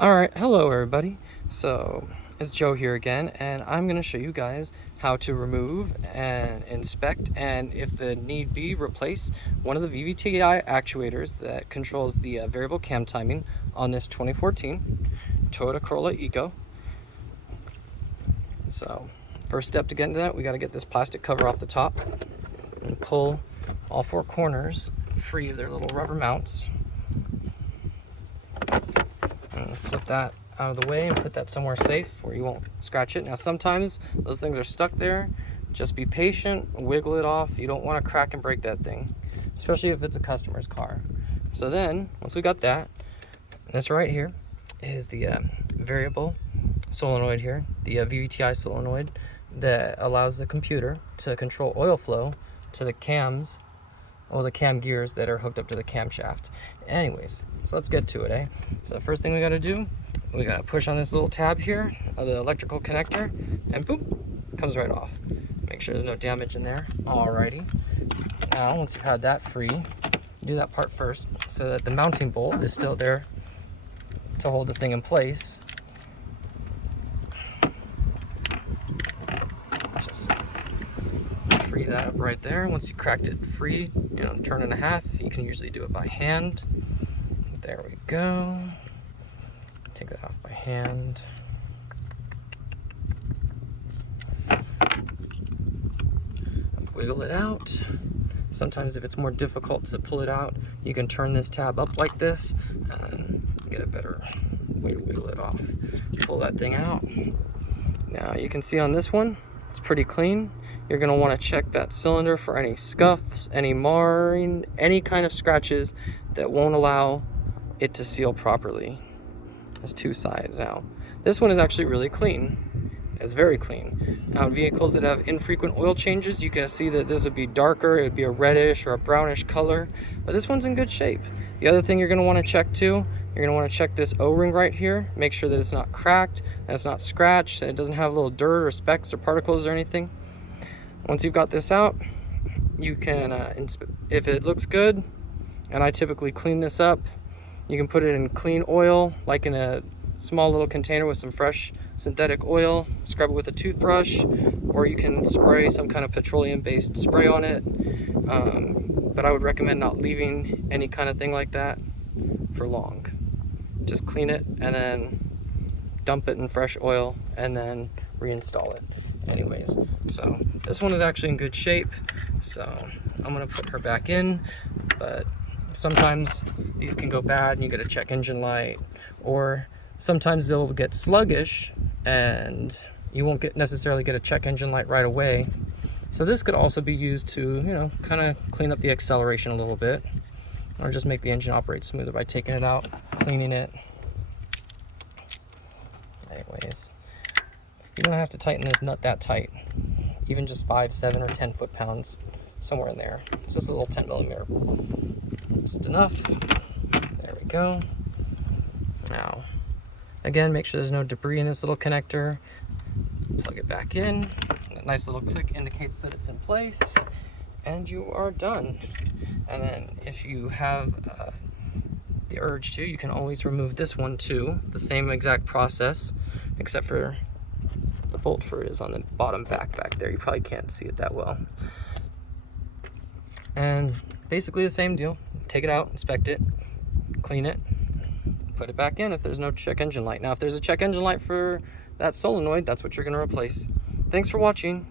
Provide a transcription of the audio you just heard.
All right, hello everybody. So it's Joe here again, and I'm going to show you guys how to remove and inspect, and if the need be, replace one of the vvti actuators that controls the variable cam timing on this 2014 Toyota Corolla Eco. So first step to get into that, we got to get this plastic cover off the top and pull all four corners free of their little rubber mounts. And flip that out of the way and put that somewhere safe where you won't scratch it. Now sometimes those things are stuck there. Just be patient, wiggle it off. You don't want to crack and break that thing, especially if it's a customer's car. So then, once we got that, this right here is the variable solenoid here, the vvti solenoid that allows the computer to control oil flow to the cams, or the cam gears that are hooked up to the camshaft. Anyways, so let's get to it, eh? So the first thing we gotta do, we gotta push on this little tab here of the electrical connector, and boop, comes right off. Make sure there's no damage in there. Alrighty. Now, once you've had that free, do that part first so that the mounting bolt is still there to hold the thing in place. Just free that up right there. Once you cracked it free, turn and a half. You can usually do it by hand. There we go. Take that off by hand. Wiggle it out. Sometimes if it's more difficult to pull it out, you can turn this tab up like this and get a better way to wiggle it off. Pull that thing out. Now you can see on this one, it's pretty clean. You're going to want to check that cylinder for any scuffs, any marring, any kind of scratches that won't allow it to seal properly. There's two sides now. This one is actually really clean. It's very clean. Now in vehicles that have infrequent oil changes, you can see that this would be darker. It would be a reddish or a brownish color, but this one's in good shape. The other thing you're going to want to check too, you're going to want to check this O-ring right here. Make sure that it's not cracked, and it's not scratched, and it doesn't have little dirt or specks or particles or anything. Once you've got this out, you can, if it looks good, and I typically clean this up, you can put it in clean oil, like in a small little container with some fresh synthetic oil, scrub it with a toothbrush, or you can spray some kind of petroleum-based spray on it. But I would recommend not leaving any kind of thing like that for long. Just clean it and then dump it in fresh oil and then reinstall it. Anyways, so this one is actually in good shape, so I'm gonna put her back in, but sometimes these can go bad and you gotta check engine light, or sometimes they'll get sluggish and you won't necessarily get a check engine light right away. So this could also be used to, kind of clean up the acceleration a little bit, or just make the engine operate smoother by taking it out, cleaning it. Anyways, you don't have to tighten this nut that tight, even just 5, 7, or 10 foot-pounds, somewhere in there. It's just a little 10mm, just enough. There we go. Now, again, make sure there's no debris in this little connector. Plug it back in. That nice little click indicates that it's in place, and you are done. And then if you have the urge to, you can always remove this one too. The same exact process, except for the bolt for it is on the bottom back there. You probably can't see it that well. And basically the same deal. Take it out, inspect it, clean it, put it back in if there's no check engine light. Now if there's a check engine light for that solenoid, that's what you're going to replace. Thanks for watching.